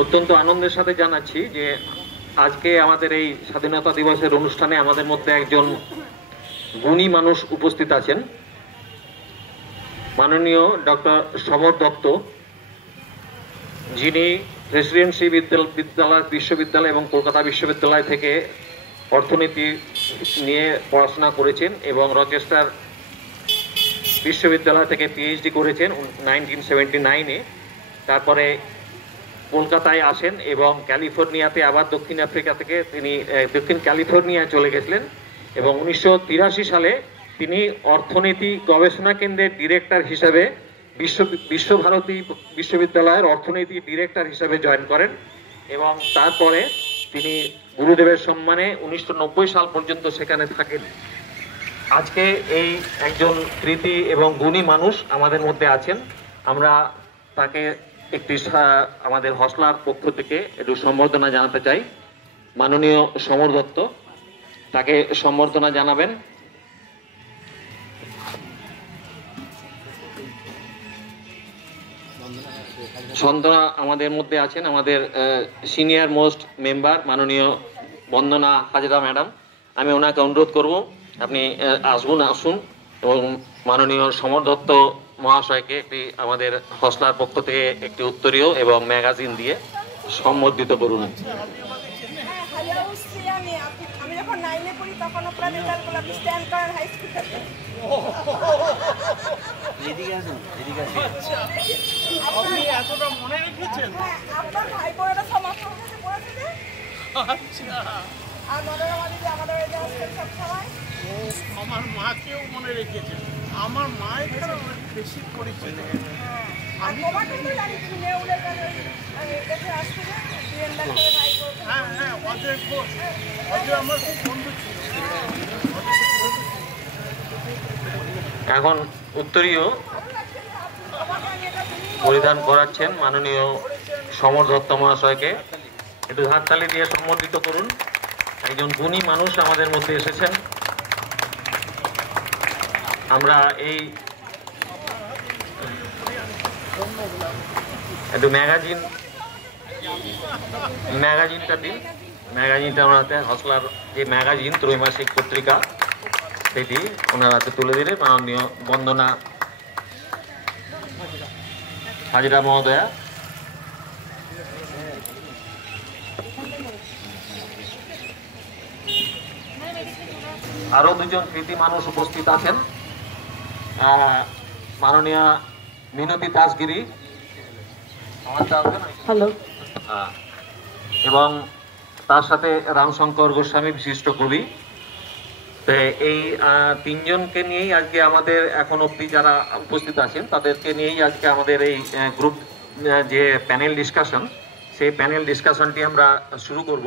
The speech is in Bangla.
অত্যন্ত আনন্দের সাথে জানাচ্ছি যে আজকে আমাদের এই স্বাধীনতা দিবসের অনুষ্ঠানে আমাদের মধ্যে একজন গুণী মানুষ উপস্থিত আছেন, মাননীয় ডক্টর সমর দত্ত, যিনি প্রেসিডেন্সি বিশ্ববিদ্যালয় এবং কলকাতা বিশ্ববিদ্যালয় থেকে অর্থনীতি নিয়ে পড়াশোনা করেছেন এবং রচেস্টার বিশ্ববিদ্যালয় থেকে পিএইচডি করেছেন 1979-এ। তারপরে কলকাতায় আসেন এবং ক্যালিফোর্নিয়াতে আবার দক্ষিণ আফ্রিকা থেকে তিনি দক্ষিণ ক্যালিফোর্নিয়ায় চলে গেছিলেন এবং 1983 সালে তিনি অর্থনীতি গবেষণা কেন্দ্রের ডিরেক্টর হিসেবে বিশ্বভারতী বিশ্ববিদ্যালয়ের অর্থনীতি ডিরেক্টর হিসেবে জয়েন করেন এবং তারপরে তিনি গুরুদেবের সম্মানে 1990 সাল পর্যন্ত সেখানে থাকেন। আজকে এই একজন কৃতি এবং গুণী মানুষ আমাদের মধ্যে আছেন। আমরা তাকে একটি আমাদের হসলার পক্ষ থেকে একটু সম্বর্ধনা জানাতে চাই। মাননীয় সমর দত্ত তাকে সম্বর্ধনা জানাবেন। সন্তনা আমাদের মধ্যে আছেন আমাদের সিনিয়র মোস্ট মেম্বার মাননীয় বন্দনা হাজরা ম্যাডাম। আমি ওনাকে অনুরোধ করব আপনি আসুন এবং মাননীয় সমর দত্ত মহাশয়কে একটি আমাদের হসলার পক্ষ থেকে একটি উত্তরীয় এবং ম্যাগাজিন দিয়ে সম্বর্ধিত করুন। আমার মাকেও মনে রেখেছেন, আমার মায়ের বেশি পরিচিত। হ্যাঁ হ্যাঁ, অজয় ঘোষ, অজয় আমার খুব বন্ধু ছিল। এখন উত্তরীয় পরিধান করাচ্ছেন মাননীয় সমর দত্ত মহাশয়কে। একটু হাততালি দিয়ে সম্বোধিত করুন। একজন গুণী মানুষ আমাদের মধ্যে এসেছেন। আমরা এই একটু ম্যাগাজিনটা দিন। ম্যাগাজিনটা ওনাতে হসলার যে ম্যাগাজিন ত্রৈমাসিক পত্রিকা সেটি ওনার হাতে তুলে দিলে মাননীয় বন্দনা হাজরা মহোদয়া। আরো দুজন কৃতি মানুষ উপস্থিত আছেন, মাননীয় মিনতি দাসগিরি এবং তার সাথে রামশঙ্কর গোস্বামী বিশিষ্ট কবি। এই তিনজনকে নিয়েই আজকে আমাদের এখন অবধি যারা উপস্থিত আছেন তাদেরকে নিয়েই আজকে আমাদের এই গ্রুপ যে প্যানেল ডিসকাশন, সেই প্যানেল ডিসকাশনটি আমরা শুরু করব।